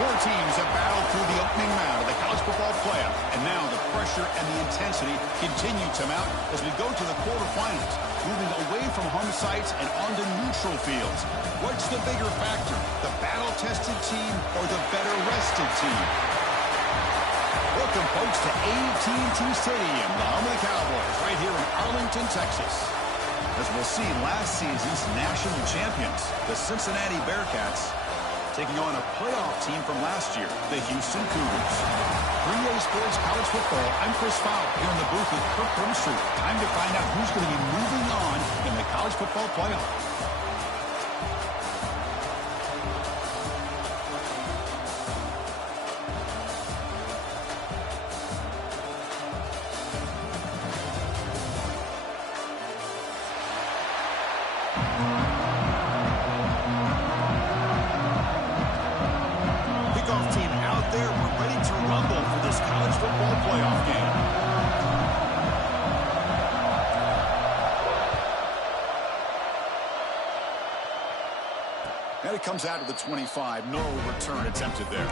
Four teams have battled through the opening round of the college football playoff, and now the pressure and the intensity continue to mount as we go to the quarterfinals, moving away from home sites and onto neutral fields. What's the bigger factor, the battle-tested team or the better-rested team? Welcome, folks, to AT&T Stadium, the home of the Cowboys, right here in Arlington, Texas. As we'll see, last season's national champions, the Cincinnati Bearcats, taking on a playoff team from last year, the Houston Cougars. 3A Sports College Football, I'm Chris Fowler here in the booth with Kirk Brimstreet. Time to find out who's going to be moving on in the college football playoff. And it comes out of the 25. No return attempted there.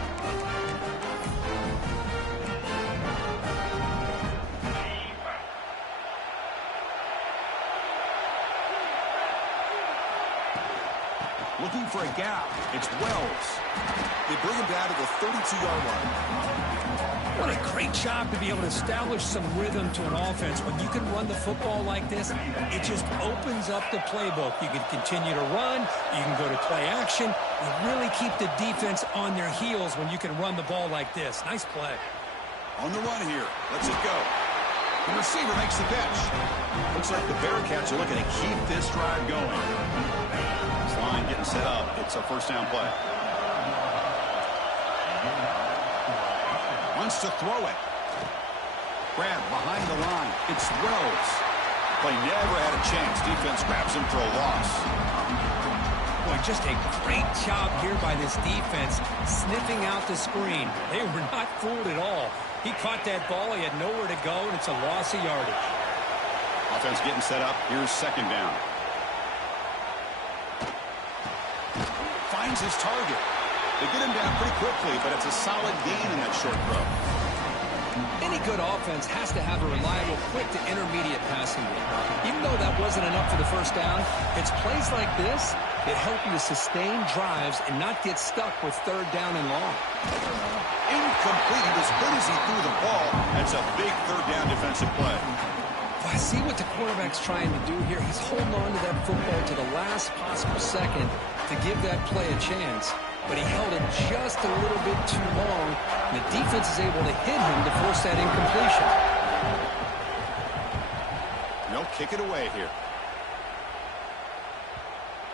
Looking for a gap. It's Wells. They bring him down to the 32-yard line. What a great job to be able to establish some rhythm to an offense. When you can run the football like this, it just opens up the playbook. You can continue to run. You can go to play action. You really keep the defense on their heels when you can run the ball like this. Nice play. On the run here. Let's it go. The receiver makes the catch. Looks like the Bearcats are looking to keep this drive going. This line getting set up. It's a first down play. Wants to throw it. Grab behind the line. It's Wells. Play never had a chance. Defense grabs him for a loss. Boy, just a great job here by this defense, sniffing out the screen. They were not fooled at all. He caught that ball. He had nowhere to go, and it's a loss of yardage. Offense getting set up. Here's second down. Finds his target. They get him down pretty quickly, but it's a solid gain in that short throw. Any good offense has to have a reliable, quick to intermediate passing game. Even though that wasn't enough for the first down, it's plays like this that help you to sustain drives and not get stuck with third down and long. Incomplete. He was good as he threw the ball. That's a big third down defensive play. I see what the quarterback's trying to do here. He's holding on to that football to the last possible second to give that play a chance. But he held it just a little bit too long, and the defense is able to hit him to force that incompletion. No, kick it away here.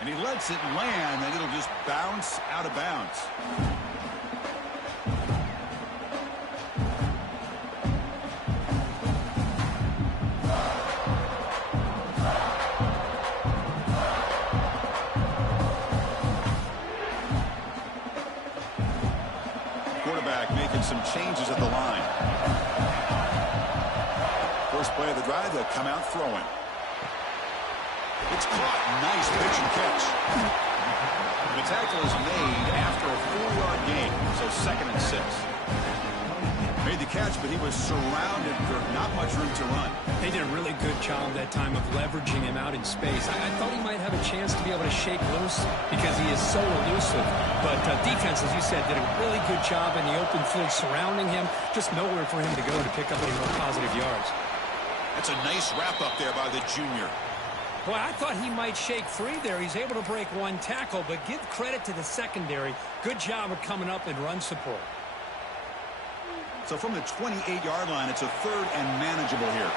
And he lets it land, and it'll just bounce out of bounds. Some changes at the line. First play of the drive, they'll come out throwing. It's caught. Nice pitch and catch. The tackle is made after a 4-yard gain, so 2nd and 6. Made the catch, but he was surrounded for not much room to run. They did a really good job that time of leveraging him out in space. I thought he might have a chance to be able to shake loose because he is so elusive. But defense, as you said, did a really good job in the open field surrounding him. Just nowhere for him to go to pick up any more positive yards. That's a nice wrap up there by the junior. Boy, I thought he might shake free there. He's able to break one tackle, but give credit to the secondary. Good job of coming up in run support. So from the 28-yard line, it's a 3rd and manageable here.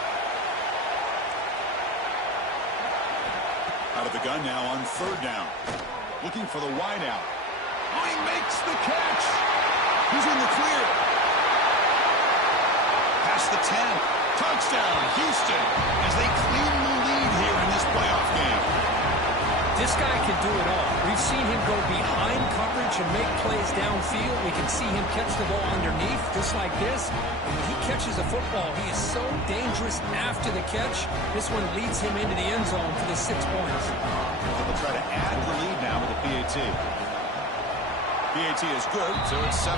Out of the gun now on 3rd down. Looking for the wideout. Oh, he makes the catch. He's in the clear. Past the 10. Touchdown, Houston, as they clean the lead here in this playoff game. This guy can do it all. We've seen him go behind coverage and make plays downfield. We can see him catch the ball underneath, just like this. And when he catches a football, he is so dangerous after the catch. This one leads him into the end zone for the 6 points. They'll try to add the lead now with the PAT. PAT is good, so it's 7-0.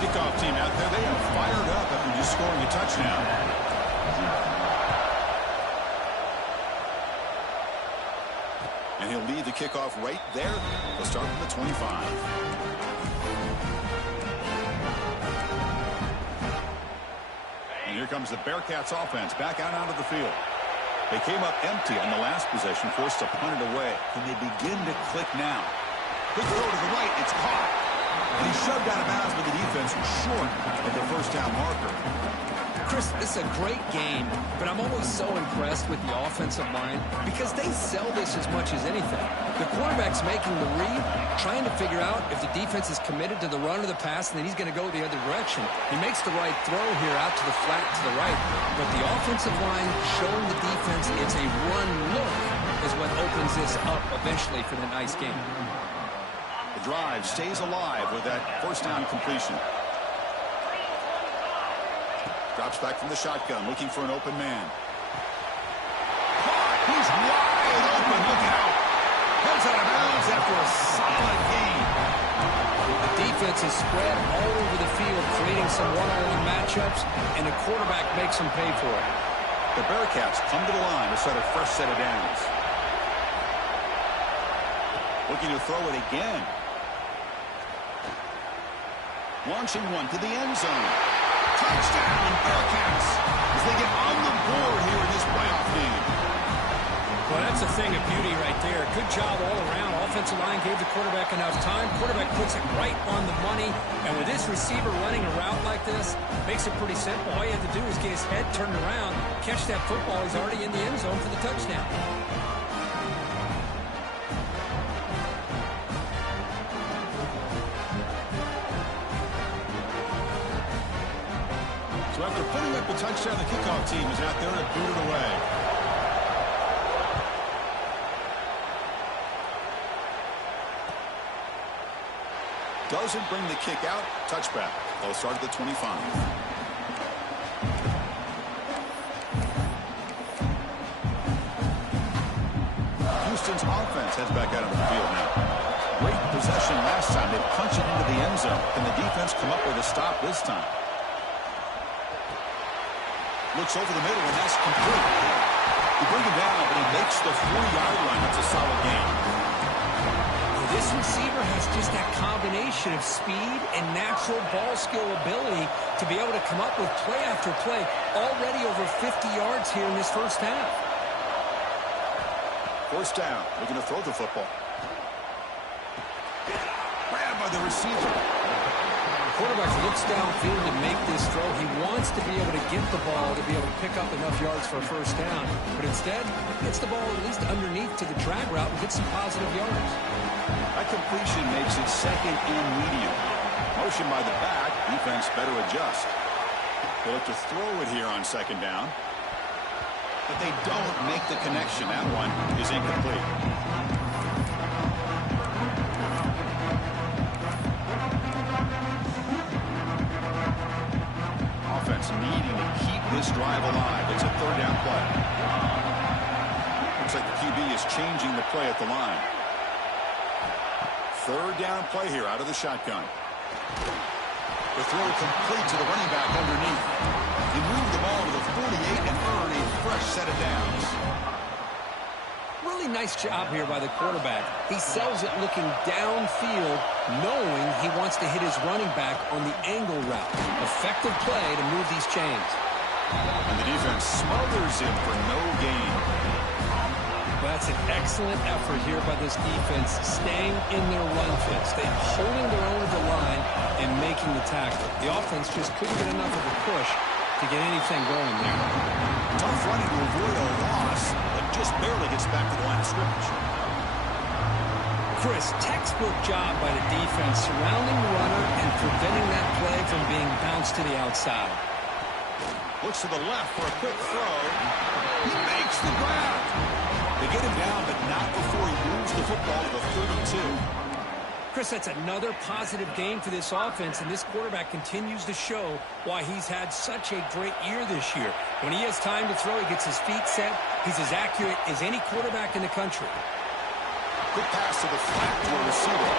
Kickoff team out there, they are fired up after just scoring a touchdown. And he'll lead the kickoff right there. They'll start from the 25. And here comes the Bearcats offense back out onto the field. They came up empty on the last possession, forced to punt it away. And they begin to click now. Quick throw to the right, it's caught. And he's shoved out of bounds, but the defense was short of the first down marker. Chris, this is a great game, but I'm always so impressed with the offensive line because they sell this as much as anything. The quarterback's making the read, trying to figure out if the defense is committed to the run or the pass, and then he's going to go the other direction. He makes the right throw here out to the flat to the right, but the offensive line showing the defense it's a run look is what opens this up eventually for the nice game. The drive stays alive with that first down completion. Drops back from the shotgun, looking for an open man. He's wide open. Look out. Heads out of bounds after a solid gain. The defense is spread all over the field, creating some one-on-one matchups, and the quarterback makes them pay for it. The Bearcats come to the line to start a fresh set of downs. Looking to throw it again. Launching one to the end zone. Touchdown, Bearcats, as they get on the board here in this playoff game. Well, that's a thing of beauty right there. Good job all around. Offensive line gave the quarterback enough time. Quarterback puts it right on the money. And with this receiver running a route like this, makes it pretty simple. All you have to do is get his head turned around, catch that football. He's already in the end zone for the touchdown. So after putting up a touchdown, the kickoff team is out there to boot it away. Doesn't bring the kick out. Touchback. They'll start at the 25. Houston's offense heads back out on the field now. Great possession last time. They punch it into the end zone. Can the defense come up with a stop this time? Looks over the middle, and that's complete. They bring him down, but he makes the 40-yard line. That's a solid game. This receiver has just that combination of speed and natural ball skill ability to be able to come up with play after play. Already over 50 yards here in this first half. First down. Looking to throw the football. Grabbed by the receiver. Quarterback looks downfield to make this throw. He wants to be able to get the ball to be able to pick up enough yards for a first down. But instead, gets the ball at least underneath to the drag route and gets some positive yards. That completion makes it second and medium. Motion by the back. Defense better adjust. They look to throw it here on second down. But they don't make the connection. That one is incomplete. Offense needing to keep this drive alive. It's a third down play. Looks like the QB is changing the play at the line. Third down play here out of the shotgun. The throw complete to the running back underneath. He moved the ball to the 48 and earned a fresh set of downs. Really nice job here by the quarterback. He sells it looking downfield, knowing he wants to hit his running back on the angle route. Effective play to move these chains. And the defense smothers him for no gain. Well, that's an excellent effort here by this defense, staying in their run fits. They're holding their own at the line and making the tackle. The offense just couldn't get enough of a push to get anything going there. Tough running to avoid a loss, but just barely gets back to the line of scrimmage. Chris, textbook job by the defense surrounding the runner and preventing that play from being bounced to the outside. Looks to the left for a quick throw. He makes the grab. They get him down, but not before he moves the football to the 32. Chris, that's another positive game for this offense, and this quarterback continues to show why he's had such a great year this year. When he has time to throw, he gets his feet set. He's as accurate as any quarterback in the country. Quick pass to the flat to a receiver.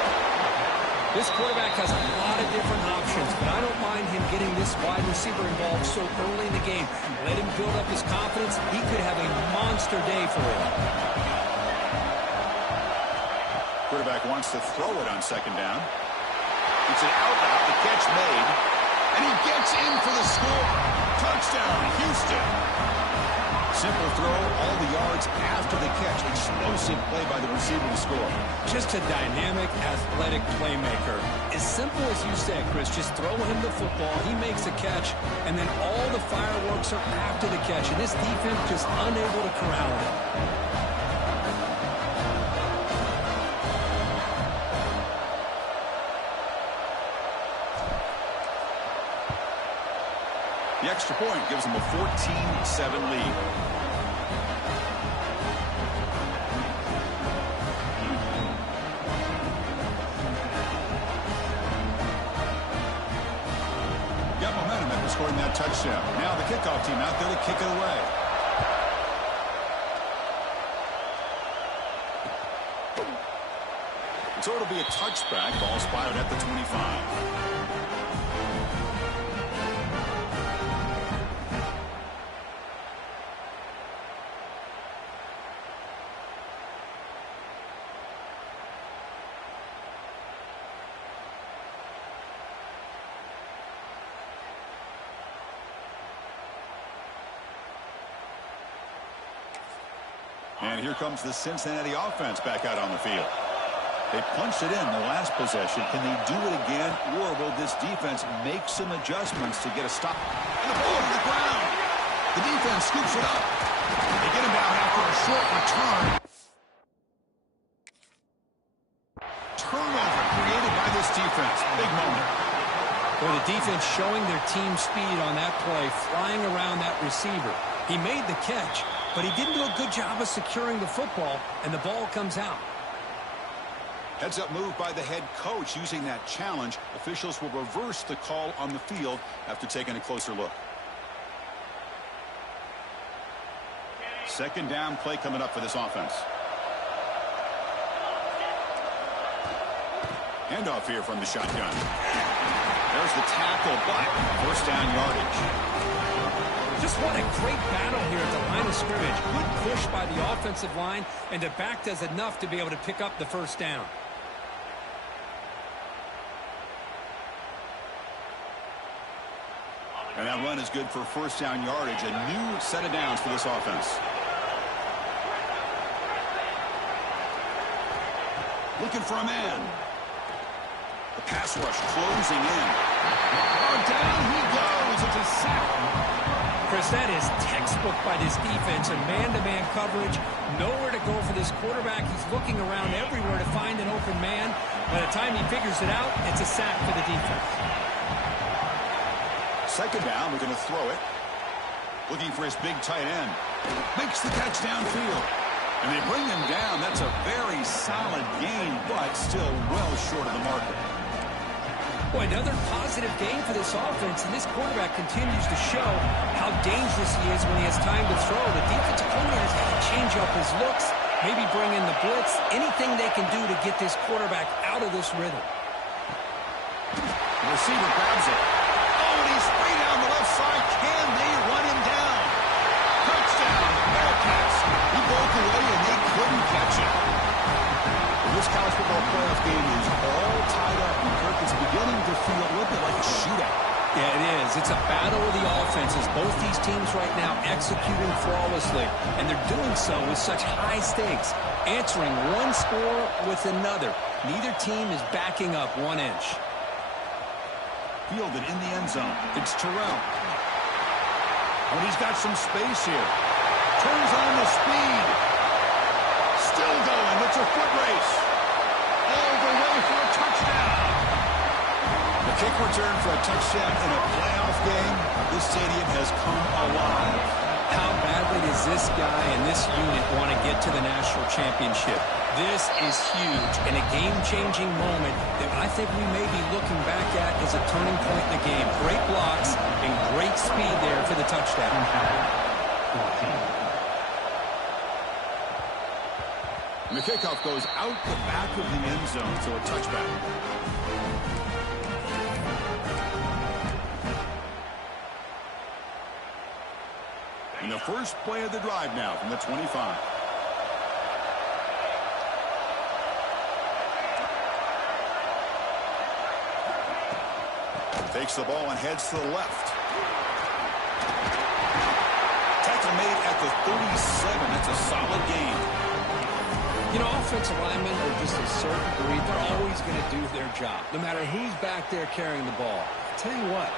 This quarterback has a lot of different options, but I don't mind him getting this wide receiver involved so early in the game. Let him build up his confidence. He could have a monster day for him. Quarterback wants to throw it on second down. It's an out route, the catch made, and he gets in for the score. Touchdown, Houston. Simple throw, all the yards after the catch. Explosive play by the receiver to score. Just a dynamic, athletic playmaker. As simple as you said, Chris, just throw him the football, he makes a catch, and then all the fireworks are after the catch. And this defense just unable to corral it. The extra point gives them a 14-7 lead. Got momentum after scoring that touchdown. Now the kickoff team out there to kick it away. So it'll be a touchback. Ball spotted at the 25. And here comes the Cincinnati offense back out on the field. They punched it in the last possession. Can they do it again, or will this defense make some adjustments to get a stop? And the ball to the ground. The defense scoops it up. They get him down after a short return. Turnover created by this defense. Big moment. Well, the defense showing their team speed on that play, flying around that receiver. He made the catch, but he didn't do a good job of securing the football, and the ball comes out. Heads-up move by the head coach using that challenge. Officials will reverse the call on the field after taking a closer look. Second down play coming up for this offense. Handoff here from the shotgun. There's the tackle, but first down yardage. Just what a great battle here at the line of scrimmage. Good push by the offensive line, and the back does enough to be able to pick up the first down. And that run is good for first down yardage. A new set of downs for this offense. Looking for a man. The pass rush closing in. Oh, down he goes. It's a sack. Chris, that is textbook by this defense and man-to-man coverage. Nowhere to go for this quarterback. He's looking around everywhere to find an open man. By the time he figures it out, it's a sack for the defense. Second down, we're going to throw it. Looking for his big tight end. Makes the catch downfield. And they bring him down. That's a very solid gain, but still well short of the marker. Boy, another positive game for this offense, and this quarterback continues to show how dangerous he is when he has time to throw. The defensive coordinator's got to change up his looks, maybe bring in the blitz, anything they can do to get this quarterback out of this rhythm. The receiver grabs it. Oh, and he's free down the left side. Can they run him down? Touchdown, Bearcats. He broke away, and they couldn't catch it. This college football playoff game is all tied up. Kirk, it's beginning to feel a little bit like a shootout. Yeah, it is. It's a battle of the offenses. Both these teams right now executing flawlessly, and they're doing so with such high stakes, answering one score with another. Neither team is backing up 1 inch. Fielded in the end zone. It's Terrell. And he's got some space here. Turns on the speed. Still going. It's a foot race. All the way for a touchdown. The kick return for a touchdown in a playoff game. This stadium has come alive. How badly does this guy and this unit want to get to the national championship? This is huge and a game-changing moment that I think we may be looking back at as a turning point in the game. Great blocks and great speed there for the touchdown. And the kickoff goes out the back of the end zone, so a touchback. And the first play of the drive now from the 25. Takes the ball and heads to the left. Tackle made at the 37. That's a solid gain. You know, offensive linemen are just a certain breed. They're always going to do their job, no matter who's back there carrying the ball. I'll tell you what,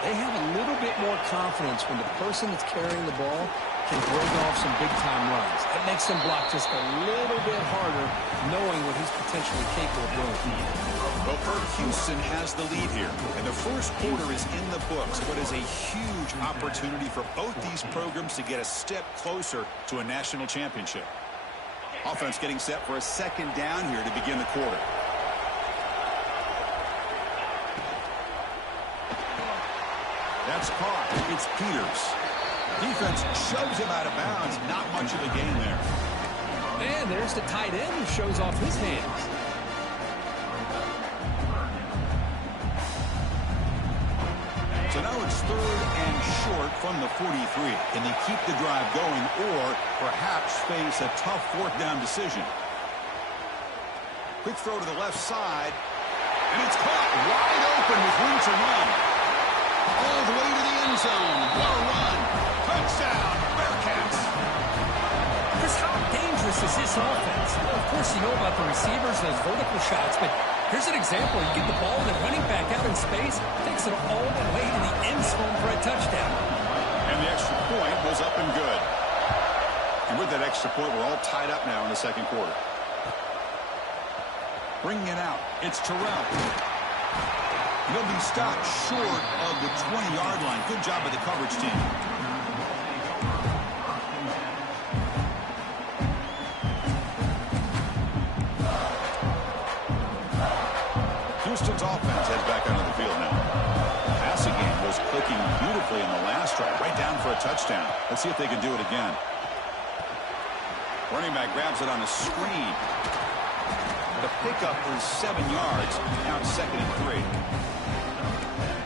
they have a little bit more confidence when the person that's carrying the ball can break off some big-time runs. It makes them block just a little bit harder, knowing what he's potentially capable of doing. Well, Houston has the lead here, and the first quarter is in the books. What is a huge opportunity for both these programs to get a step closer to a national championship. Offense getting set for a second down here to begin the quarter. That's caught. It's Peters. Defense shoves him out of bounds. Not much of a gain there. And there's the tight end who shows off his hands. So now it's 3rd and short from the 43. Can they keep the drive going or perhaps face a tough 4th down decision? Quick throw to the left side. And it's caught wide open with room to run. All the way to the end zone. What a run. Touchdown, Bearcats. Chris, how dangerous is this offense? Well, of course, you know about the receivers, those vertical shots, but here's an example. You get the ball and the running back out in space, takes it all the way to the end zone for a touchdown. And the extra point was up and good. And with that extra point, we're all tied up now in the second quarter. Bringing it out, it's Terrell. He'll be stopped short of the 20-yard line. Good job by the coverage team. Houston's offense heads back onto the field now. Passing game was clicking beautifully in the last drive, right down for a touchdown. Let's see if they can do it again. Running back grabs it on a screen. The pickup was 7 yards. Now it's 2nd and 3.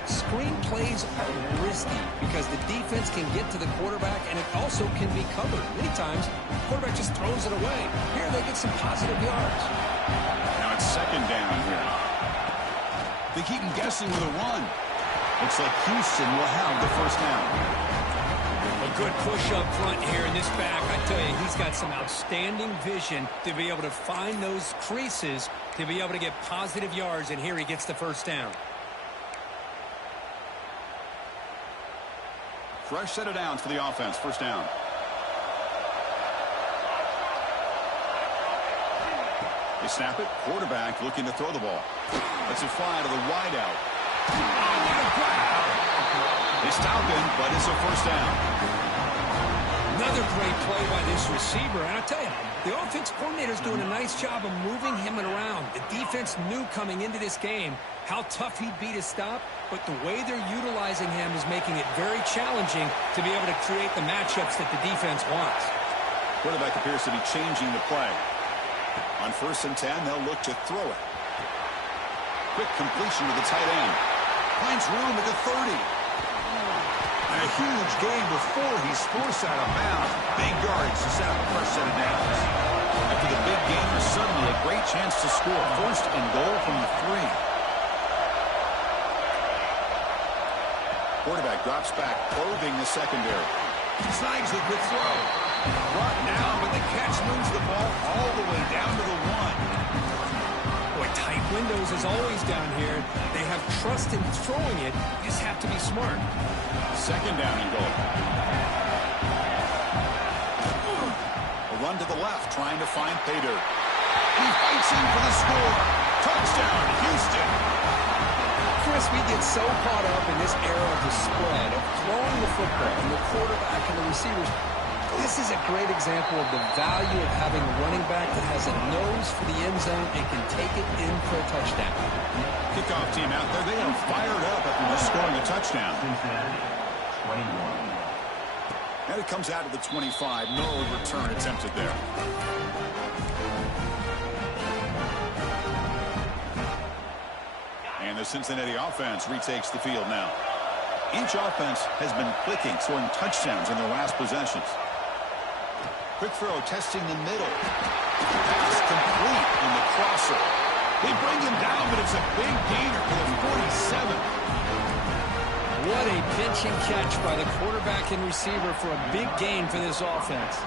Screen plays are risky because the defense can get to the quarterback and it also can be covered. Many times, the quarterback just throws it away. Here they get some positive yards. Now it's 2nd down here. They keep him guessing with a run. Looks like Houston will have the first down. A good push up front here in this back. I tell you, he's got some outstanding vision to be able to find those creases, to be able to get positive yards, and here he gets the first down. Fresh set of downs for the offense. First down. They snap it. Quarterback looking to throw the ball. That's a fly to the wideout. Oh, what a grab! They stop him, but it's a first down. Another great play by this receiver. And I tell you, the offense coordinator's doing a nice job of moving him around. The defense knew coming into this game how tough he'd be to stop, but the way they're utilizing him is making it very challenging to be able to create the matchups that the defense wants. Quarterback appears to be changing the play. On 1st and 10, they'll look to throw it. Quick completion to the tight end. Finds room at the 30. And a huge gain before he's forced out of bounds. Big yardage to set up a fresh set of downs. After the big gain, there's suddenly a great chance to score. 1st and goal from the 3. Quarterback drops back, probing the secondary. Snags a good throw. Brought down, but the catch moves the ball all the way down to the 1. Boy, tight windows as always down here. They have trust in throwing it. You just have to be smart. 2nd down and goal. A run to the left, trying to find Pater. He fights in for the score. Touchdown, Houston. Chris, we get so caught up in this era of the spread, of throwing the football, and the quarterback and the receivers. This is a great example of the value of having a running back that has a nose for the end zone and can take it in for a touchdown. Kickoff team out there, they are fired up after just scoring a touchdown. And it comes out to the 25. No return attempted there. the Cincinnati offense retakes the field now. Each offense has been clicking, scoring touchdowns in their last possessions. Quick throw, testing the middle. Pass complete on the crosser. They bring him down, but it's a big gainer for the 47. What a pinch and catch by the quarterback and receiver for a big gain for this offense.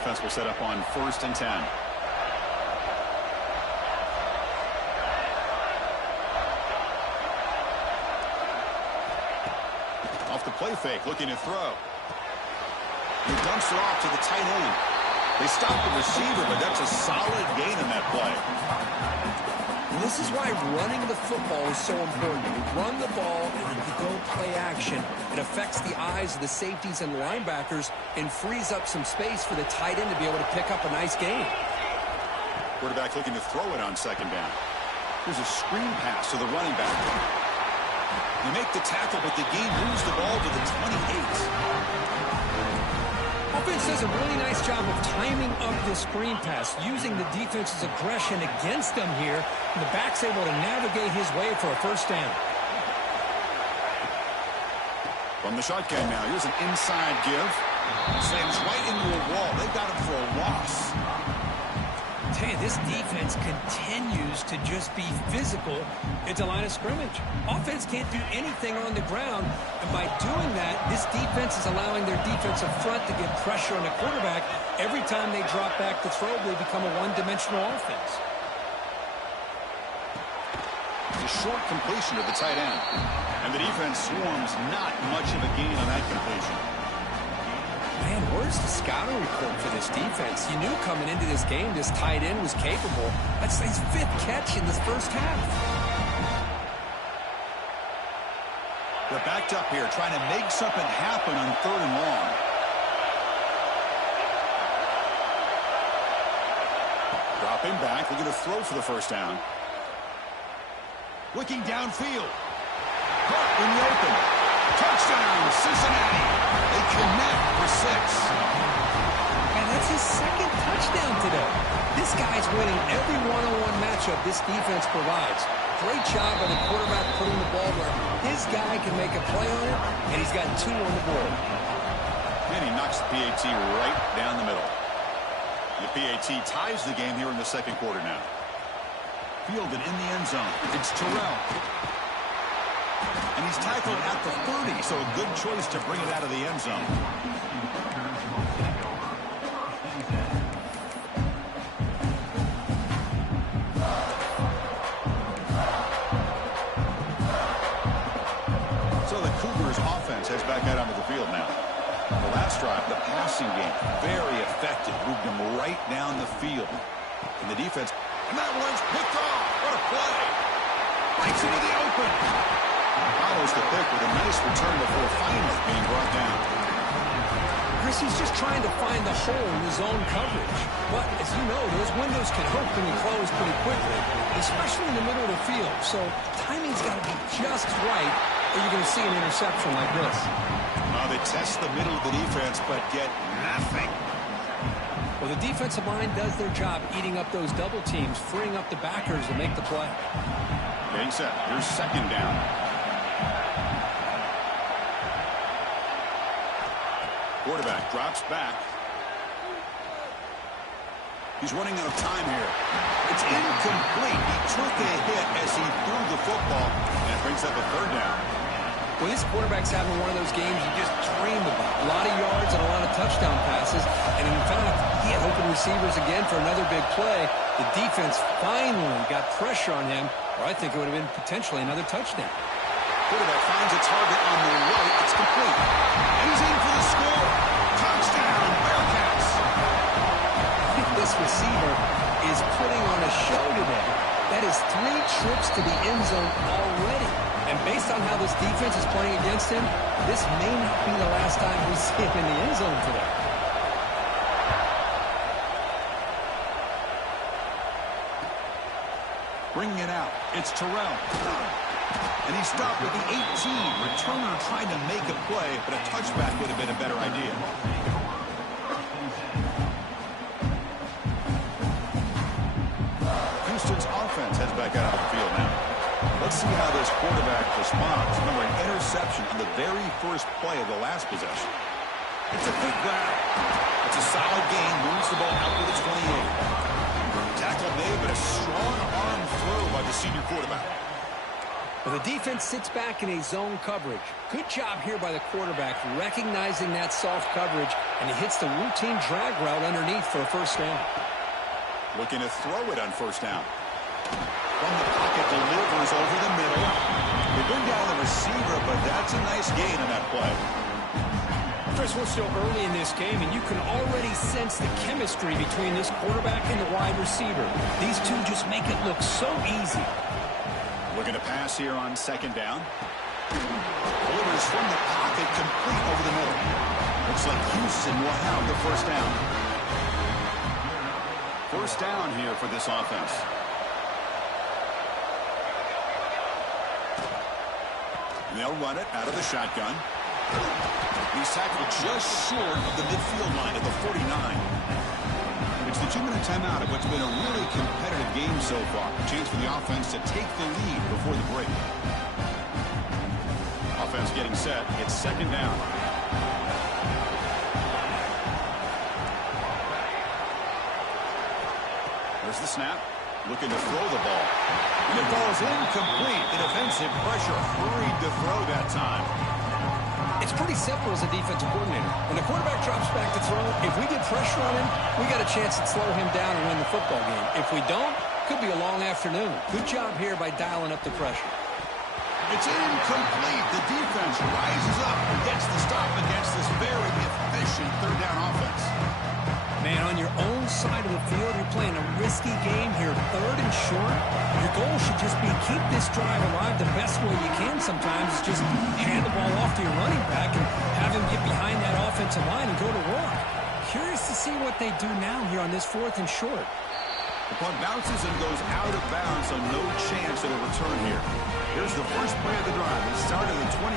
Offense will set up on 1st and 10. Off the play fake, looking to throw. He dumps it off to the tight end. They stop the receiver, but that's a solid gain in that play. And this is why running the football is so important. You run the ball and then you go play action. It affects the eyes of the safeties and linebackers and frees up some space for the tight end to be able to pick up a nice gain. Quarterback looking to throw it on 2nd down. Here's a screen pass to the running back. You make the tackle, but the game moves the ball to the 28. Offense does a really nice job of timing up this screen pass, using the defense's aggression against them here, and the back's able to navigate his way for a 1st down. From the shotgun now, here's an inside give. Slams right into a wall. They've got him for a loss. I tell you, this defense continues to just be physical at the line of scrimmage. Offense can't do anything on the ground, and by doing that, this defense is allowing their defensive front to get pressure on the quarterback. Every time they drop back to throw, they become a one-dimensional offense. It's a short completion to the tight end, and the defense swarms not much of a gain on that completion. Man, where's the scouting report for this defense? You knew coming into this game this tight end was capable. That's his 5th catch in this 1st half. They're backed up here, trying to make something happen on 3rd and long. Dropping back, looking to throw for the 1st down. Looking downfield. Caught in the open. Touchdown, Cincinnati. They connect for 6. And that's his 2nd touchdown today. This guy's winning every one-on-one matchup this defense provides. Great job by the quarterback putting the ball where his guy can make a play on it, and he's got 2 on the board. And he knocks the PAT right down the middle. The PAT ties the game here in the 2nd quarter now. Fielded in the end zone. It's Terrell. And he's tackled at the 30, so a good choice to bring it out of the end zone. So the Cougars offense heads back out onto the field now. The last drive, the passing game, very effective. Moved them right down the field. And the defense, and that one's picked off. What a play. Breaks into the open. Follows the pick with a nice return before finally being brought down. Chris, he's just trying to find the hole in his own coverage. But, as you know, those windows can open and close pretty quickly, especially in the middle of the field. So timing's got to be just right, or you're going to see an interception like this. They test the middle of the defense, but get nothing. Well, the defensive line does their job eating up those double teams, freeing up the backers to make the play. Getting set. Here's 2nd down. Quarterback drops back. He's running out of time here. It's incomplete. He took a hit as he threw the football, and it brings up a 3rd down. Well, this quarterback's having one of those games you just dream about. A lot of yards and a lot of touchdown passes. And in fact, he had open receivers again for another big play. The defense finally got pressure on him, or I think it would have been potentially another touchdown. Quarterback finds a target on the right. It's complete. And he's in for the score. Touchdown, Bearcats. I think this receiver is putting on a show today. That is 3 trips to the end zone already. And based on how this defense is playing against him, this may not be the last time we see him in the end zone today. Bringing it out. It's Terrell. And he stopped at the 18. Returner trying to make a play, but a touchback would have been a better idea. Houston's offense heads back out of the field now. see how this quarterback responds. Remember, an interception on the very first play of the last possession. It's a quick grab. It's a solid gain. Moves the ball out to the 28. Tackle made, but a strong arm throw by the senior quarterback. Well, the defense sits back in a zone coverage. Good job here by the quarterback, recognizing that soft coverage, and he hits the routine drag route underneath for a first down. Looking to throw it on first down. From the pocket, delivers over the middle. They bring down the receiver, but that's a nice gain on that play. Chris, we're still early in this game, and you can already sense the chemistry between this quarterback and the wide receiver. These two just make it look so easy. Looking to pass here on second down. Delivers from the pocket, complete over the middle. Looks like Houston will have the first down. First down here for this offense. They'll run it out of the shotgun. He's tackled just short of the midfield line at the 49. It's the 2-minute timeout of what's been a really competitive game so far. A chance for the offense to take the lead before the break. Offense getting set. It's second down. There's the snap. Looking to throw the ball. And it falls incomplete. The defensive pressure hurried to throw that time. It's pretty simple as a defensive coordinator. When the quarterback drops back to throw, if we get pressure on him, we got a chance to slow him down and win the football game. If we don't, could be a long afternoon. Good job here by dialing up the pressure. It's incomplete. The defense rises up and gets the stop against this very efficient third down offense. Man, on your own side of the field, you're playing a risky game here, third and short. Your goal should just be keep this drive alive the best way you can sometimes. Is just hand the ball off to your running back and have him get behind that offensive line and go to work. Curious to see what they do now here on this fourth and short. The punt bounces and goes out of bounds, so no chance at a return here. Here's the first play of the drive. It started at 28.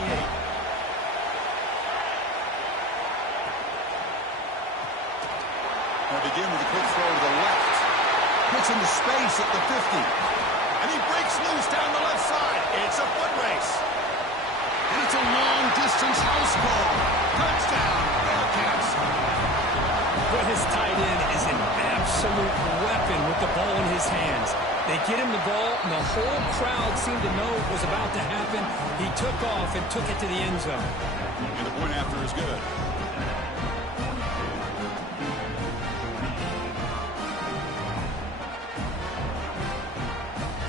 They'll begin with a quick throw to the left. Gets into space at the 50. And he breaks loose down the left side. It's a foot race. And it's a long-distance house ball. Touchdown, Bearcats. But his tight end is an absolute weapon with the ball in his hands. They get him the ball, and the whole crowd seemed to know it was about to happen. He took off and took it to the end zone. And the point after is good.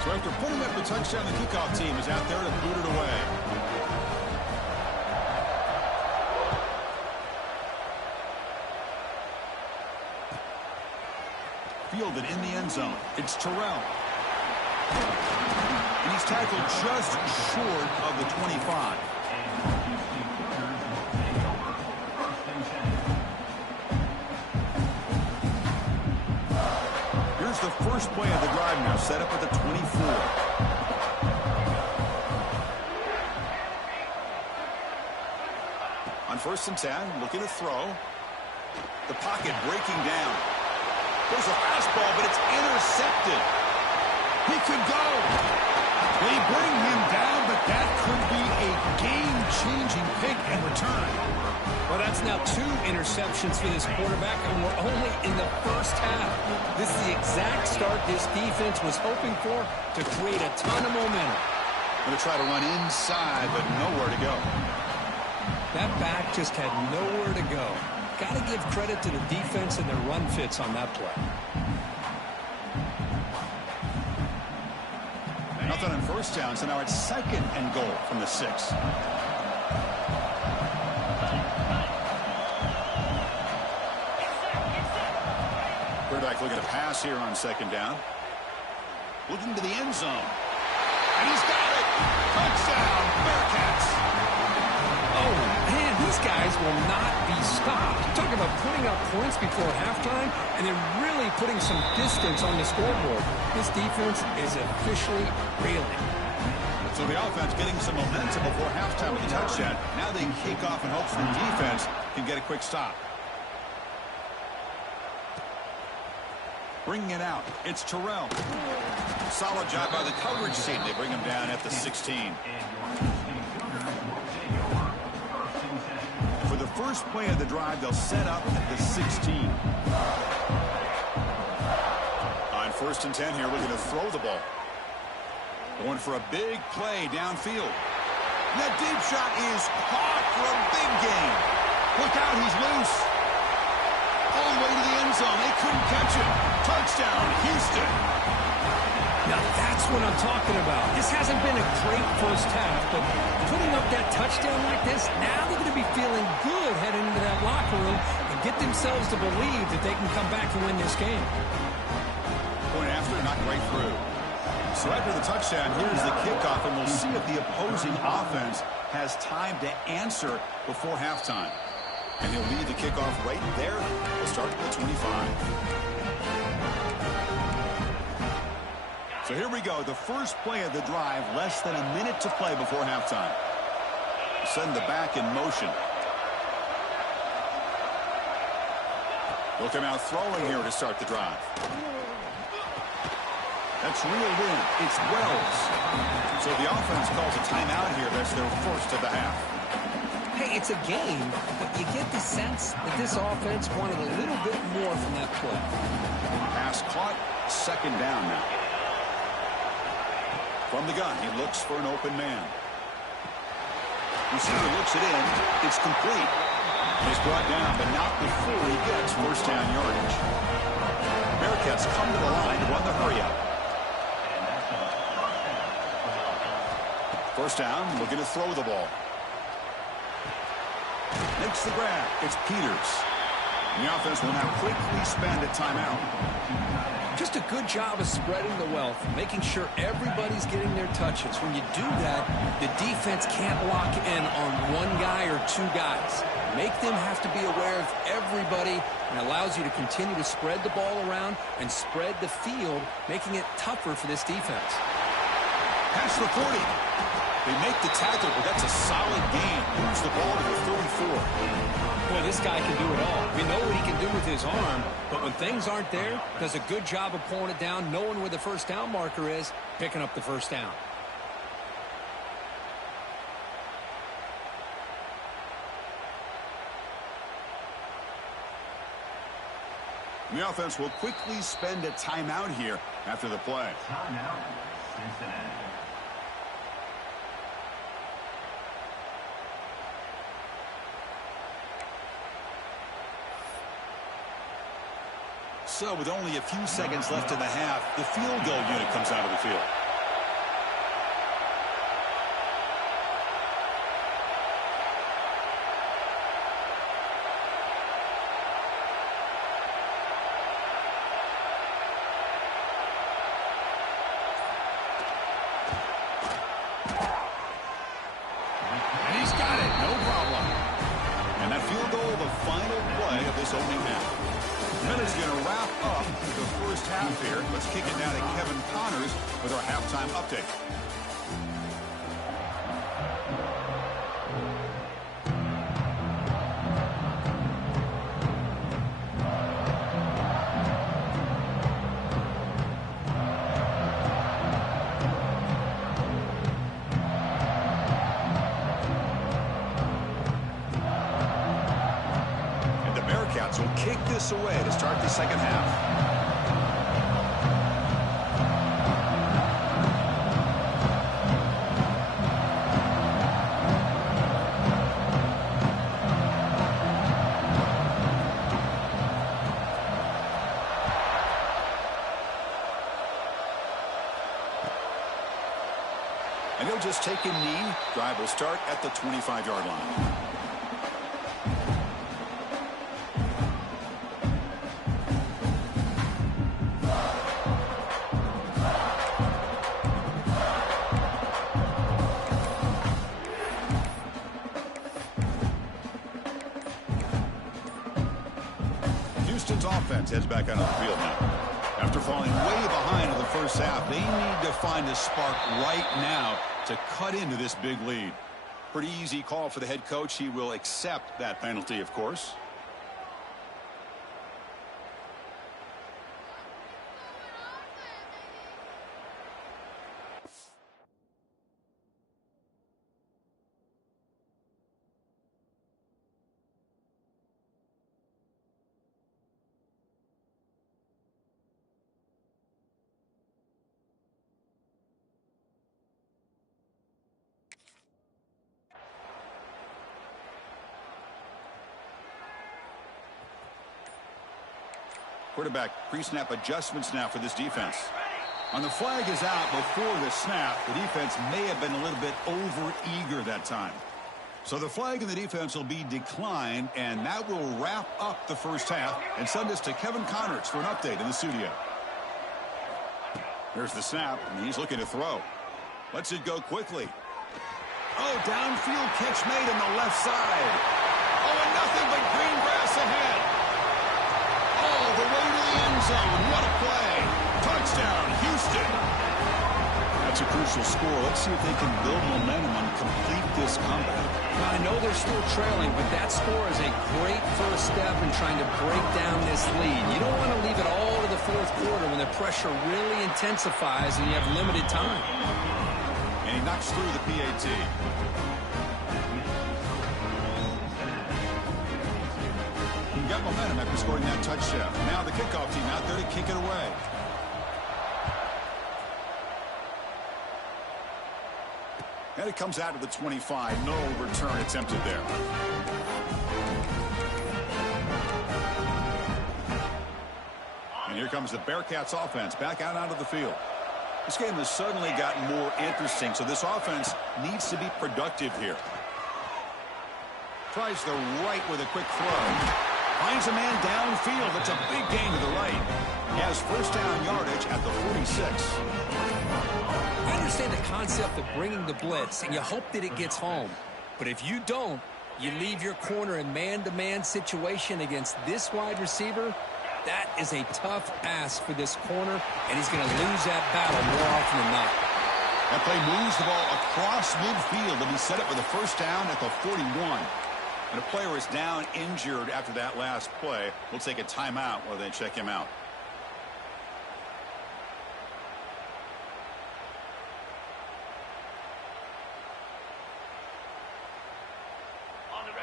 So after putting up the touchdown, the kickoff team is out there to boot it away. Fielded in the end zone. It's Terrell. And he's tackled just short of the 25. Here's the first play of the drive now, set up at the 24. On 1st and 10, looking to throw. The pocket breaking down. There's a fastball, but it's intercepted. He could go. They bring him down, but that could be a game-changing pick and return. Well, that's now 2 interceptions for this quarterback, and we're only in the first half. This is the exact start this defense was hoping for to create a ton of momentum. Going to try to run inside, but nowhere to go. That back just had nowhere to go. Got to give credit to the defense and their run fits on that play. Nothing on first down, so now it's 2nd and goal from the 6. Quarterback looking to pass here on 2nd down. Looking to the end zone. And he's got it! Touchdown, Bearcats! Oh, man, these guys will not be stopped. Talk about putting up points before halftime, and then really putting some distance on the scoreboard. This defense is officially reeling. So the offense getting some momentum before halftime with the touchdown. Now they kick off in hopes the defense can get a quick stop. Bringing it out, it's Terrell. Solid job by the coverage team. They bring him down at the 16. For the first play of the drive, they'll set up at the 16. On 1st and 10 here, looking to throw the ball. Going for a big play downfield. And that deep shot is caught for a big gain. Look out, he's loose. All the way to the end zone. They couldn't catch him. Touchdown, Houston. Now that's what I'm talking about. This hasn't been a great first half, but putting up that touchdown like this, now they're going to be feeling good heading into that locker room and get themselves to believe that they can come back and win this game. Point after, not right through. So after the touchdown, here's the kickoff, and we'll see if the opposing offense has time to answer before halftime. And he'll lead the kickoff right there. We'll start at the 25. So here we go, the first play of the drive, less than a minute to play before halftime. Send the back in motion. They'll come out throwing here to start the drive. That's reeled in. It's Wells. So the offense calls a timeout here. That's their first of the half. Hey, it's a game, but you get the sense that this offense wanted a little bit more from that play. Pass caught. 2nd down now. From the gun, he looks for an open man. Receiver looks it in. It's complete. He's brought down, but not before he gets 1st down yardage. Bearcats come to the line to run the hurry up. 1st down, looking to throw the ball. Makes the grab. It's Peters. And the offense will now quickly spend a timeout. Just a good job of spreading the wealth, making sure everybody's getting their touches. When you do that, the defense can't lock in on one guy or two guys. Make them have to be aware of everybody, and allows you to continue to spread the ball around and spread the field, making it tougher for this defense. Past the 40. They make the tackle, but that's a solid gain. Moves the ball to the 34. Boy, this guy can do it all. We know what he can do with his arm, but when things aren't there, does a good job of pulling it down, knowing where the 1st down marker is, picking up the 1st down. The offense will quickly spend a timeout here after the play. Timeout, Cincinnati. So with only a few seconds left in the half, the field goal unit comes out of the field. And he's got it, no problem. And that field goal, the final play of this opening half. That is going to wrap up the first half here. Let's kick it now to Kevin Connors with our halftime update. Will kick this away to start the second half. And he'll just take a knee. Drive will start at the 25-yard line. Houston's offense heads back onto the field now. After falling way behind in the first half, they need to find a spark right now to cut into this big lead. Pretty easy call for the head coach. He will accept that penalty, of course. Quarterback pre-snap adjustments now for this defense. On the flag is out before the snap. The defense may have been a little bit over-eager that time. So the flag in the defense will be declined, and that will wrap up the first half and send us to Kevin Connerts for an update in the studio. Here's the snap, and he's looking to throw. Lets it go quickly. Oh, downfield catch made on the left side. Oh, and nothing but green grass ahead. All the way to the end zone. What a play. Touchdown, Houston. That's a crucial score. Let's see if they can build momentum and complete this comeback. Now, I know they're still trailing, but that score is a great first step in trying to break down this lead. You don't want to leave it all to the fourth quarter when the pressure really intensifies and you have limited time. And he knocks through the PAT. He got momentum after scoring that touchdown. Now the kickoff team out there to kick it away. And it comes out of the 25. No return attempted there. And here comes the Bearcats offense back out onto the field. This game has suddenly gotten more interesting, so this offense needs to be productive here. Tries the right with a quick throw. Finds a man downfield. It's a big gain to the right. He has first down yardage at the 46. I understand the concept of bringing the blitz, and you hope that it gets home. But if you don't, you leave your corner in man-to-man situation against this wide receiver. That is a tough ask for this corner, and he's going to lose that battle more often than not. That play moves the ball across midfield, and he set it for the first down at the 41. And a player is down injured after that last play. We'll take a timeout while they check him out.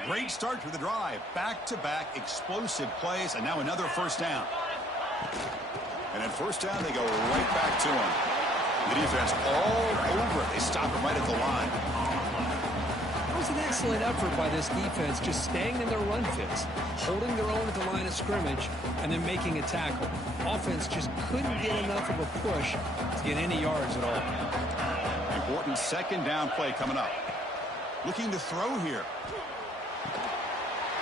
Great start to the drive. Back-to-back explosive plays, and now another first down. And at first down, they go right back to him. The defense all over it. They stop him right at the line. It was an excellent effort by this defense, just staying in their run fits, holding their own at the line of scrimmage, and then making a tackle. Offense just couldn't get enough of a push to get any yards at all. Important second down play coming up. Looking to throw here.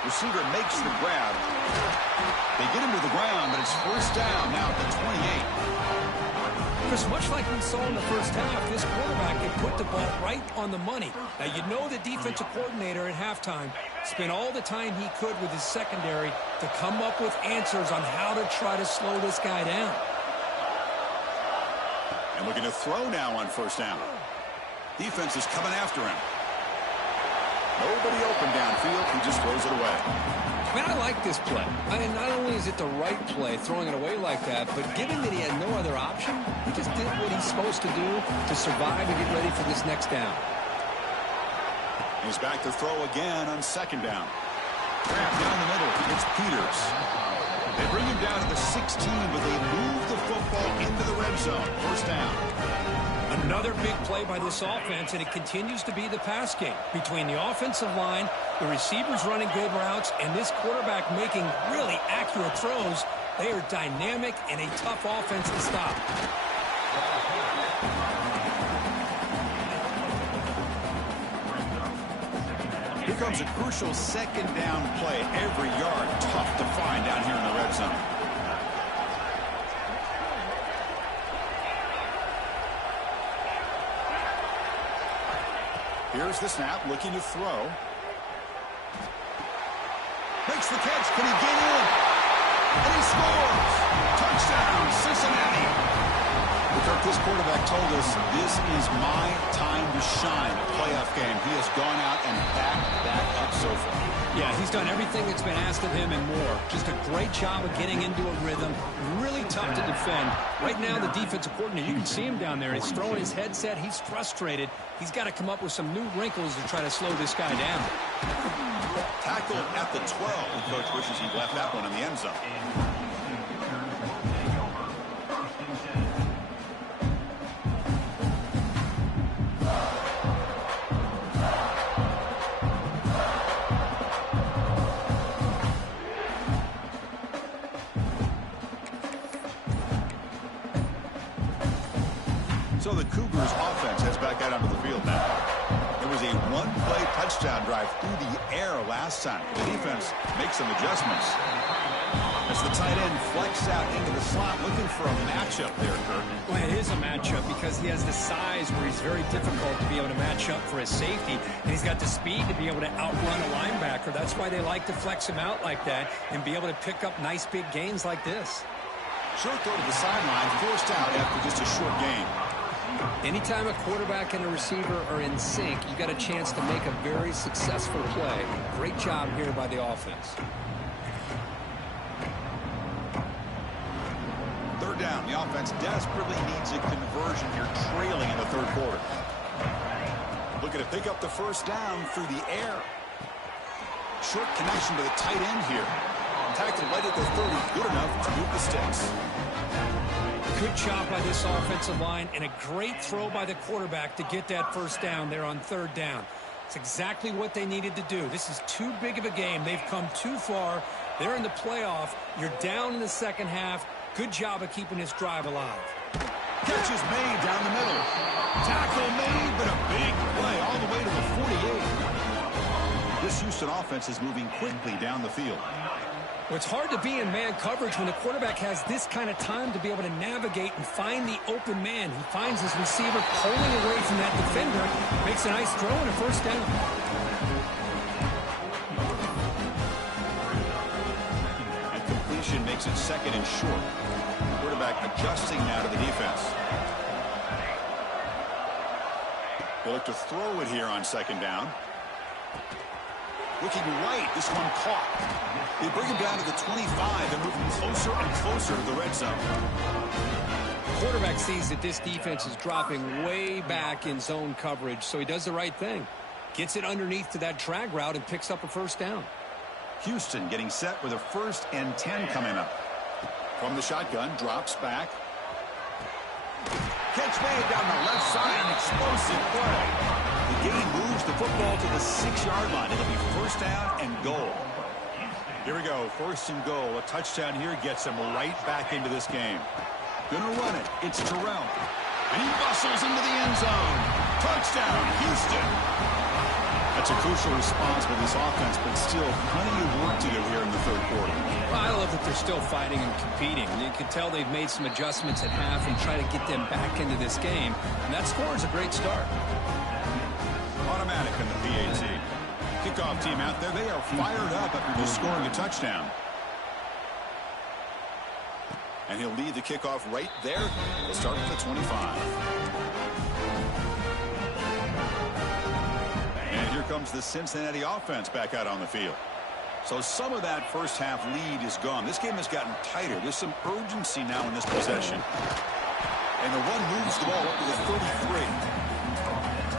Receiver makes the grab. They get him to the ground, but it's first down now at the 28. Chris, much like we saw in the first half, this quarterback can put the ball right on the money. Now, you know the defensive coordinator at halftime spent all the time he could with his secondary to come up with answers on how to try to slow this guy down. And looking to throw now on first down. Defense is coming after him. Nobody open downfield. He just throws it away. Man, I like this play. I mean, not only is it the right play, throwing it away like that, but given that he had no other option, he just did what he's supposed to do to survive and get ready for this next down. He's back to throw again on second down. Grab down the middle. It's Peters. They bring him down to the 16, but they move the football into the red zone. First down. Another big play by this offense, and it continues to be the pass game. Between the offensive line, the receivers running good routes, and this quarterback making really accurate throws, they are dynamic and a tough offense to stop. Here comes a crucial second down play. Every yard tough to find down here in the red zone. Here's the snap, looking to throw. Makes the catch. Can he get in? And he scores! Touchdown, Cincinnati! Kirk, this quarterback told us this is my time to shine. A playoff game. He has gone out and backed that up so far. Yeah, he's done everything that's been asked of him and more. Just a great job of getting into a rhythm. Really tough to defend. Right now, the defensive coordinator, you can see him down there. He's throwing his headset. He's frustrated. He's got to come up with some new wrinkles to try to slow this guy down. Tackle at the 12. The coach wishes he'd left that one in the end zone. So the Cougars offense heads back out onto the field now. It was a one-play touchdown drive through the air last time. The defense makes some adjustments. As the tight end flex out into the slot, looking for a matchup there, Kurt. Well, it is a matchup because he has the size where he's very difficult to be able to match up for his safety, and he's got the speed to be able to outrun a linebacker. That's why they like to flex him out like that and be able to pick up nice big gains like this. Short throw to the sideline, forced out after just a short gain. Anytime a quarterback and a receiver are in sync, you got a chance to make a very successful play. Great job here by the offense. Third down. The offense desperately needs a conversion here, trailing in the third quarter. Looking to pick up the first down through the air. Short connection to the tight end here. Tackled right at the 30, good enough to move the sticks. Good job by this offensive line and a great throw by the quarterback to get that first down there on third down. It's exactly what they needed to do. This is too big of a game. They've come too far. They're in the playoff. You're down in the second half. Good job of keeping this drive alive. Catch is made down the middle. Tackle made, but a big play all the way to the 48. This Houston offense is moving quickly down the field. Well, it's hard to be in man coverage when the quarterback has this kind of time to be able to navigate and find the open man. He finds his receiver pulling away from that defender, makes a nice throw and a first down. And completion makes it second and short. Quarterback adjusting now to the defense. They look to throw it here on second down. Looking right, this one caught. They bring him down to the 25 and moving closer and closer to the red zone. Quarterback sees that this defense is dropping way back in zone coverage, so he does the right thing. Gets it underneath to that drag route and picks up a first down. Houston getting set with a 1st and 10 coming up. From the shotgun, drops back. Catch made down the left side, an explosive play. The gain moves the football to the 6-yard line. It'll be first down and goal. Here we go, 1st and goal. A touchdown here gets him right back into this game. Gonna run it. It's Terrell. And he bustles into the end zone. Touchdown, Houston. That's a crucial response by this offense, but still plenty of work to do here in the third quarter. Well, I love that they're still fighting and competing. And you can tell they've made some adjustments at half and try to get them back into this game. And that score is a great start. Automatic in the PAT. Kickoff team out there. They are fired up after just scoring a touchdown. And he'll lead the kickoff right there. He'll start at the 25. And here comes the Cincinnati offense back out on the field. So some of that first half lead is gone. This game has gotten tighter. There's some urgency now in this possession. And the run moves the ball up to the 33.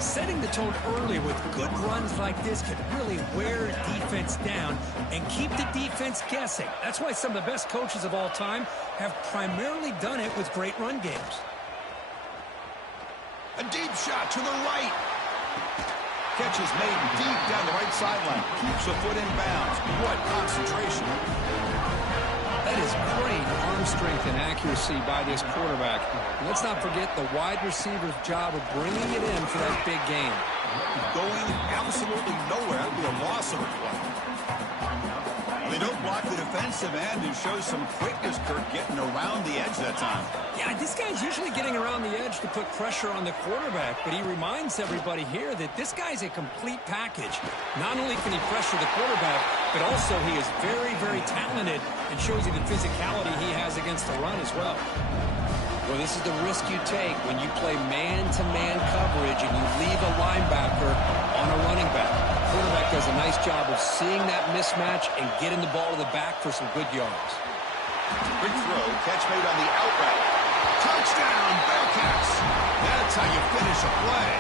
Setting the tone early with good runs like this can really wear defense down and keep the defense guessing. That's why some of the best coaches of all time have primarily done it with great run games. A deep shot to the right. Catch is made deep down the right sideline. Keeps a foot in bounds. What concentration. That is great arm strength and accuracy by this quarterback. And let's not forget the wide receiver's job of bringing it in for that big gain. Going absolutely nowhere. That would be a loss of a play. They don't block the defensive end who shows some quickness, Kurt, getting around the edge that time. Yeah, this guy's usually getting around the edge to put pressure on the quarterback, but he reminds everybody here that this guy's a complete package. Not only can he pressure the quarterback, but also he is very, very talented and shows you the physicality he has against the run as well. Well, this is the risk you take when you play man-to-man coverage and you leave a linebacker on a running back. The quarterback does a nice job of seeing that mismatch and getting the ball to the back for some good yards. Big throw, catch made on the out route. Touchdown, Bearcats! That's how you finish a play.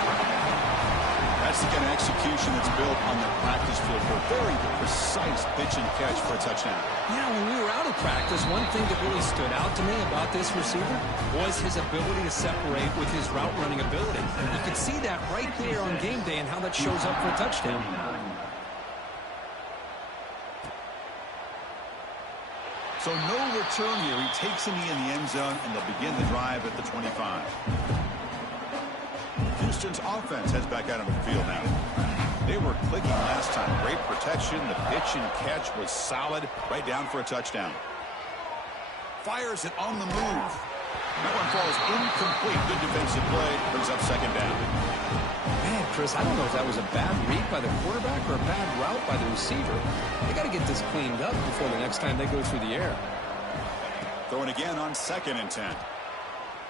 That's the kind of execution that's built on the practice field for a very precise pitch and catch for a touchdown. Yeah, when we were out of practice, one thing that really stood out to me about this receiver was his ability to separate with his route running ability. You could see that right there on game day and how that shows up for a touchdown. So no return here. He takes him in the end zone, and they'll begin the drive at the 25. Houston's offense heads back out on the field now. They were clicking last time. Great protection. The pitch and catch was solid. Right down for a touchdown. Fires it on the move. That one falls incomplete. Good defensive play. Brings up second down. Man, Chris, I don't know if that was a bad read by the quarterback or a bad route by the receiver. They got to get this cleaned up before the next time they go through the air. Throwing again on 2nd and 10.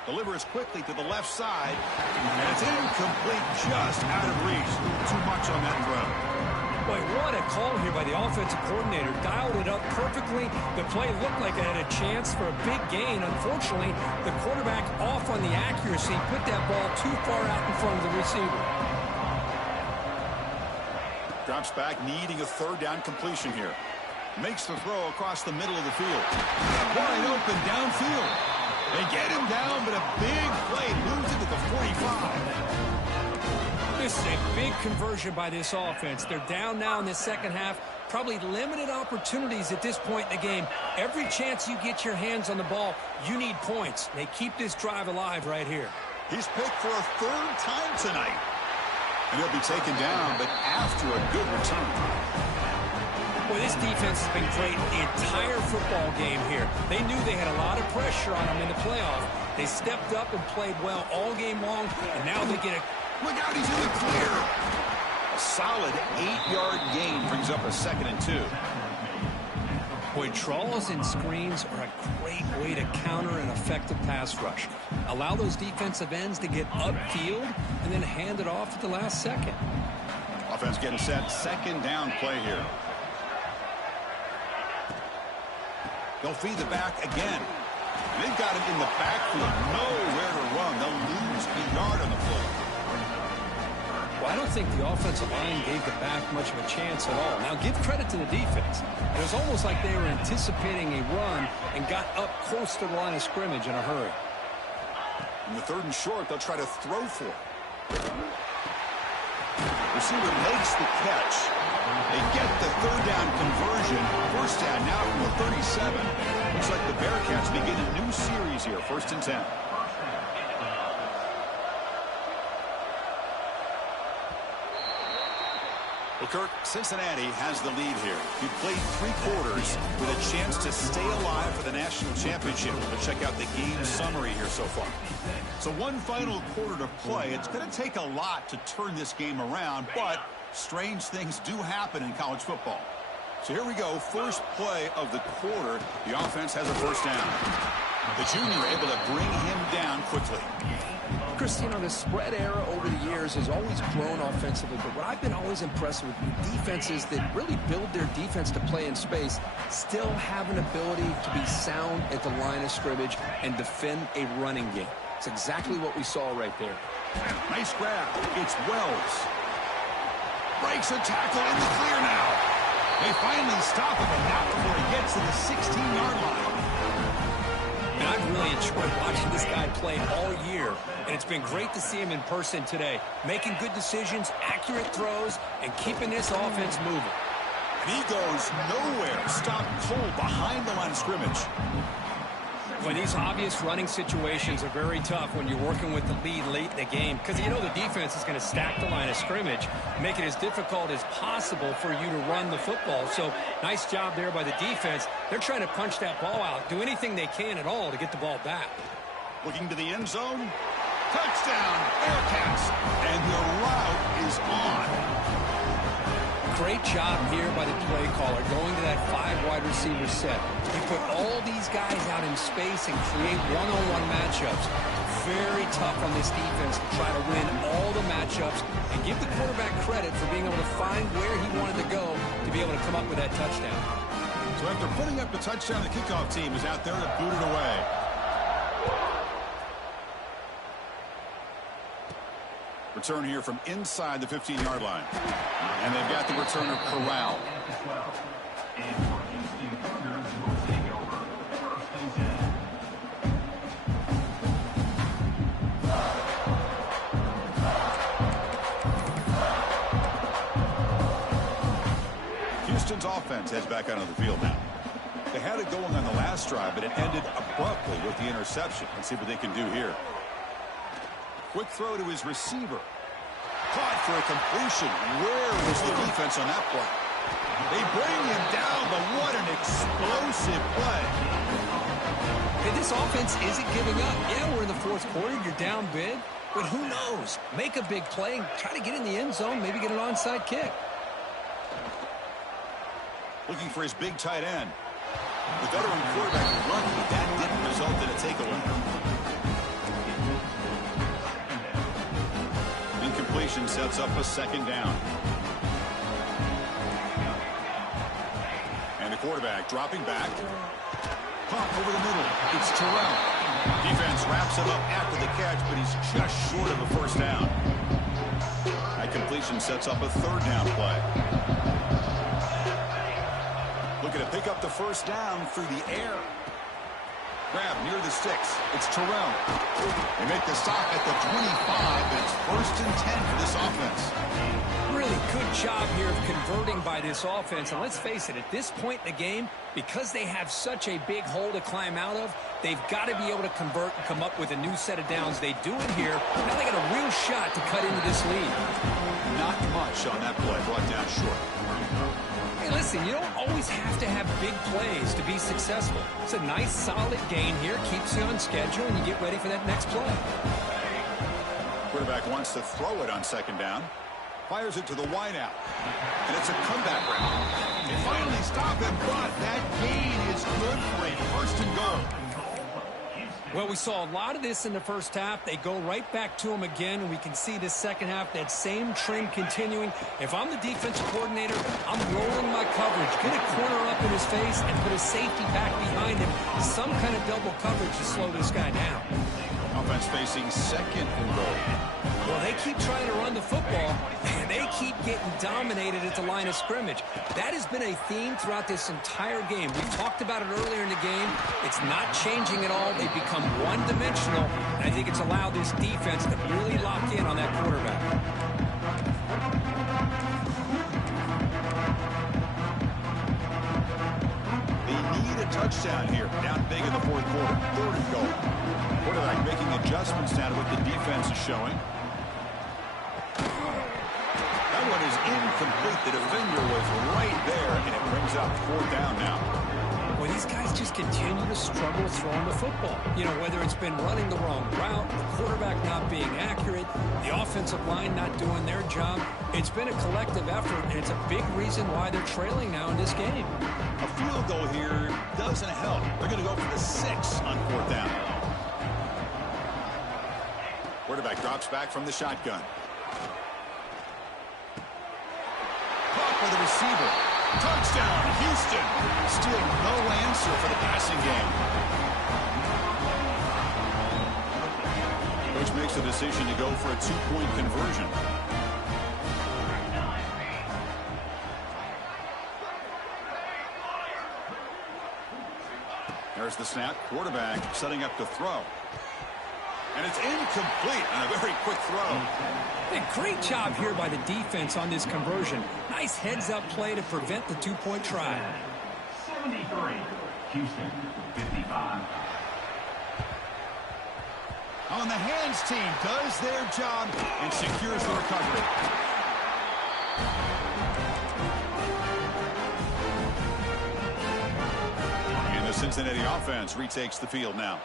Delivers quickly to the left side. And it's incomplete, just out of reach. Too much on that throw. Boy, what a call here by the offensive coordinator. Dialed it up perfectly. The play looked like it had a chance for a big gain. Unfortunately, the quarterback off on the accuracy, put that ball too far out in front of the receiver. Drops back, needing a 3rd down completion here. Makes the throw across the middle of the field. Wide open downfield. They get him down, but a big play moves it to the 45. This is a big conversion by this offense. They're down now in the second half. Probably limited opportunities at this point in the game. Every chance you get your hands on the ball, you need points. They keep this drive alive right here. He's picked for a 3rd time tonight. And he'll be taken down, but after a good return. Well, this defense has been great the entire football game here. They knew they had a lot of pressure on them in the playoff. They stepped up and played well all game long, and now they get a... Look out, he's in the clear. A solid 8-yard gain brings up a 2nd and 2. Boy, draws and screens are a great way to counter an effective pass rush. Allow those defensive ends to get upfield and then hand it off at the last second. Offense getting set. 2nd down play here. They'll feed the back again. They've got him in the backfield. Nowhere to run. They'll lose a yard on the play. Well, I don't think the offensive line gave the back much of a chance at all. Now, give credit to the defense. It was almost like they were anticipating a run and got up close to the line of scrimmage in a hurry. In the 3rd and short, they'll try to throw for it. Receiver makes the catch. They get the 3rd down conversion. 1st down now from the 37. Looks like the Bearcats begin a new series here. 1st and 10. Well, Kirk, Cincinnati has the lead here. You played 3 quarters with a chance to stay alive for the national championship. We'll check out the game summary here so far. So one final quarter to play. It's going to take a lot to turn this game around, but strange things do happen in college football. So here we go. First play of the quarter. The offense has a 1st down. The junior able to bring him down quickly. Chris, you know, the spread era over the years has always grown offensively, but what I've been always impressed with defenses that really build their defense to play in space still have an ability to be sound at the line of scrimmage and defend a running game. It's exactly what we saw right there. Nice grab. It's Wells. Breaks a tackle in the clear now. They finally stop him, and not before he gets to the 16-yard line. And I've really enjoyed watching this guy play all year, and it's been great to see him in person today, making good decisions, accurate throws, and keeping this offense moving. And he goes nowhere. Stopped cold behind the line of scrimmage. Well, these obvious running situations are very tough when you're working with the lead late in the game, because you know the defense is going to stack the line of scrimmage, make it as difficult as possible for you to run the football. So nice job there by the defense. They're trying to punch that ball out, do anything they can at all to get the ball back. Looking to the end zone. Touchdown, Bearcats. And the route is on. Great job here by the play caller, going to that 5 wide receiver set. You put all these guys out in space and create one-on-one matchups. Very tough on this defense to try to win all the matchups and give the quarterback credit for being able to find where he wanted to go to be able to come up with that touchdown. So after putting up the touchdown, the kickoff team is out there to boot it away. Return here from inside the 15-yard line. And they've got the returner corralled. Houston's offense heads back out on the field now. They had it going on the last drive, but it ended abruptly with the interception. Let's see what they can do here. Quick throw to his receiver. Caught for a completion. Where was the defense on that play? They bring him down, but what an explosive play. Hey, this offense isn't giving up. Yeah, we're in the fourth quarter. You're down big. But who knows? Make a big play and try to get in the end zone, maybe get an onside kick. Looking for his big tight end. The veteran quarterback is lucky that didn't result in a takeaway. Incompletion sets up a second down. And the quarterback dropping back. Pump over the middle. It's Terrell. Defense wraps him up after the catch, but he's just short of a first down. That completion sets up a third down play. Looking to pick up the first down through the air. Grab near the sticks. It's Terrell. They make the stop at the 25, but it's 1st and 10 for this offense. Really good job here of converting by this offense. And let's face it, at this point in the game, because they have such a big hole to climb out of, they've got to be able to convert and come up with a new set of downs. They do it here. Now they got a real shot to cut into this lead. Not much on that play. Brought down short. Hey, listen, you don't always have to have big plays to be successful. It's a nice, solid gain here. Keeps you on schedule, and you get ready for that next play. Quarterback wants to throw it on second down. Fires it to the wideout. And it's a comeback route. They finally stop him, but that gain is good for a 1st and goal. Well, we saw a lot of this in the first half. They go right back to him again, and we can see the second half, that same trend continuing. If I'm the defensive coordinator, I'm rolling my coverage. Get a corner up in his face and put a safety back behind him. Some kind of double coverage to slow this guy down. Offense facing 2nd and goal. Well, they keep trying to run the football, and they keep getting dominated at the line of scrimmage. That has been a theme throughout this entire game. We talked about it earlier in the game. It's not changing at all. They've become one-dimensional, and I think it's allowed this defense to really lock in on that quarterback. They need a touchdown here. Down big in the fourth quarter. 3rd and goal. Quarterback making adjustments now to what the defense is showing. That one is incomplete. The defender was right there, and it brings up 4th down now. Well, these guys just continue to struggle throwing the football. You know, whether it's been running the wrong route, the quarterback not being accurate, the offensive line not doing their job. It's been a collective effort, and it's a big reason why they're trailing now in this game. A field goal here doesn't help. They're going to go for the 6 on 4th down. Quarterback drops back from the shotgun. Caught by the receiver. Touchdown, Houston. Still no answer for the passing game. Coach makes a decision to go for a 2-point conversion. There's the snap. Quarterback setting up to throw. And it's incomplete on a very quick throw. A great job here by the defense on this conversion. Nice heads-up play to prevent the 2-point try. 73, Houston, 55. On the hands team does their job and secures the recovery. And the Cincinnati offense retakes the field now.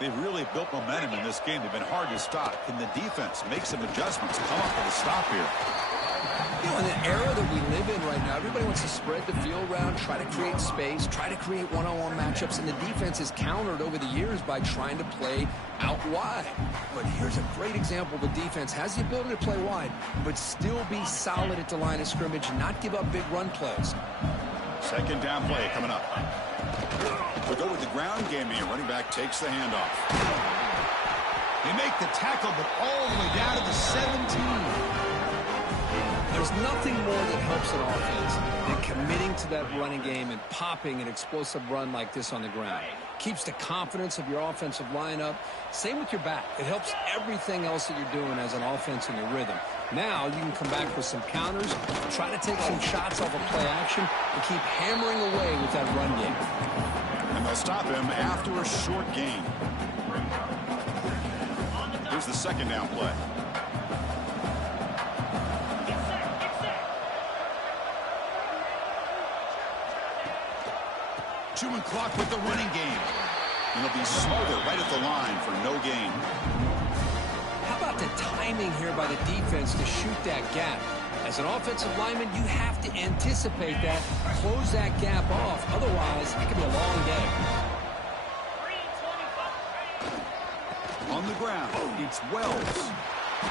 They've really built momentum in this game. They've been hard to stop. Can the defense make some adjustments, come up with a stop here? You know, in the era that we live in right now, everybody wants to spread the field around, try to create space, try to create one-on-one matchups, and the defense has countered over the years by trying to play out wide. But here's a great example. The defense has the ability to play wide, but still be solid at the line of scrimmage and not give up big run plays. Second down play coming up. We'll go with the ground game here. Running back takes the handoff. They make the tackle, but all the way down to the 17. There's nothing more that helps an offense than committing to that running game and popping an explosive run like this on the ground. Keeps the confidence of your offensive lineup. Same with your back. It helps everything else that you're doing as an offense in your rhythm. Now you can come back with some counters, try to take some shots off of play action, and keep hammering away with that run game. And they'll stop him after a short gain. Here's the second down play. human clock with the running game. And he'll be smothered right at the line for no gain. How about the timing here by the defense to shoot that gap? As an offensive lineman, you have to anticipate that, close that gap off. Otherwise, it could be a long day. On the ground, it's Wells.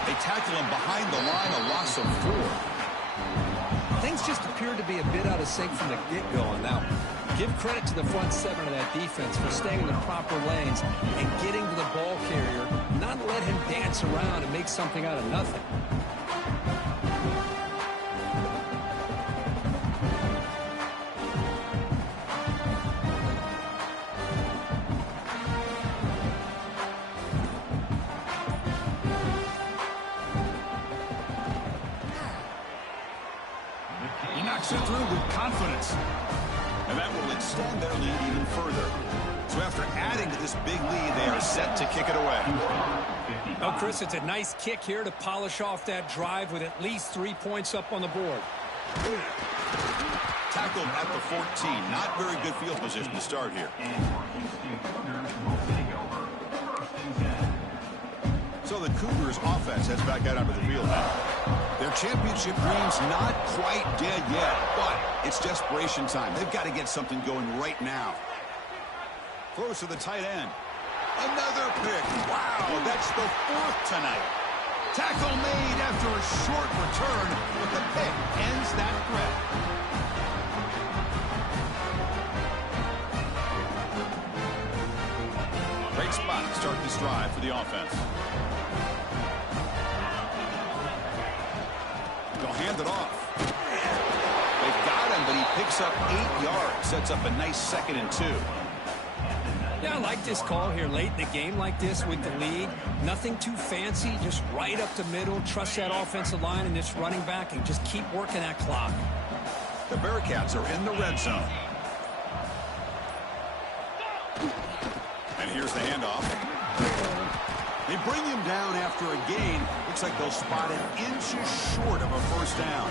They tackle him behind the line, a loss of 4. Things just appeared to be a bit out of sync from the get-go on that one. Give credit to the front seven of that defense for staying in the proper lanes and getting to the ball carrier, not let him dance around and make something out of nothing. He knocks it through with confidence. And that will extend their lead even further. So after adding to this big lead, they are set to kick it away. Oh, Chris, it's a nice kick here to polish off that drive with at least 3 points up on the board. Tackled at the 14. Not very good field position to start here. So the Cougars offense heads back out onto the field now. Their championship dreams not quite dead yet, but it's desperation time. They've got to get something going right now. Throws to the tight end. Another pick. Wow, that's the 4th tonight. Tackle made after a short return, but the pick ends that threat. Great spot to start this drive for the offense. They'll hand it off. They've got him, but he picks up 8 yards. Sets up a nice 2nd and 2. Yeah, I like this call here late in the game like this with the lead. Nothing too fancy, just right up the middle. Trust that offensive line and this running back and just keep working that clock. The Bearcats are in the red zone. And here's the handoff. They bring him down after a gain. Looks like they'll spot it inches short of a first down.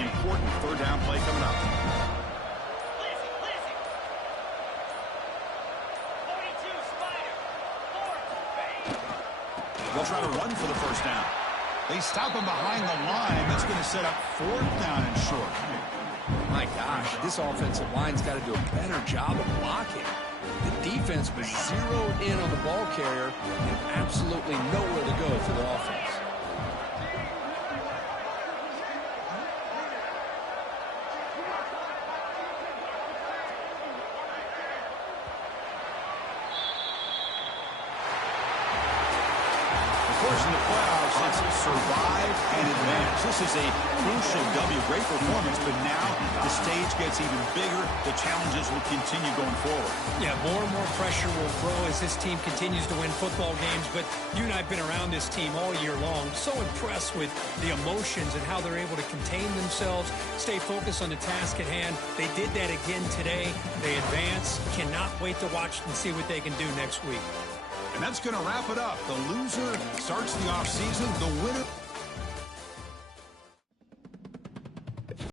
Important 3rd down play coming up. They'll try to run for the first down. They stop him behind the line. That's going to set up 4th down and short. My gosh, this offensive line's got to do a better job of blocking. The defense was zeroed in on the ball carrier and absolutely nowhere to go for the offense. Of course, in the playoffs, it's survive and advance. This is a crucial W. Great performance, but now the stage gets even bigger. The challenges will continue going forward. Yeah, more and more pressure will grow as this team continues to win football games. But you and I have been around this team all year long. So impressed with the emotions and how they're able to contain themselves, stay focused on the task at hand. They did that again today. They advance. Cannot wait to watch and see what they can do next week. And that's going to wrap it up. The loser starts the offseason. The winner...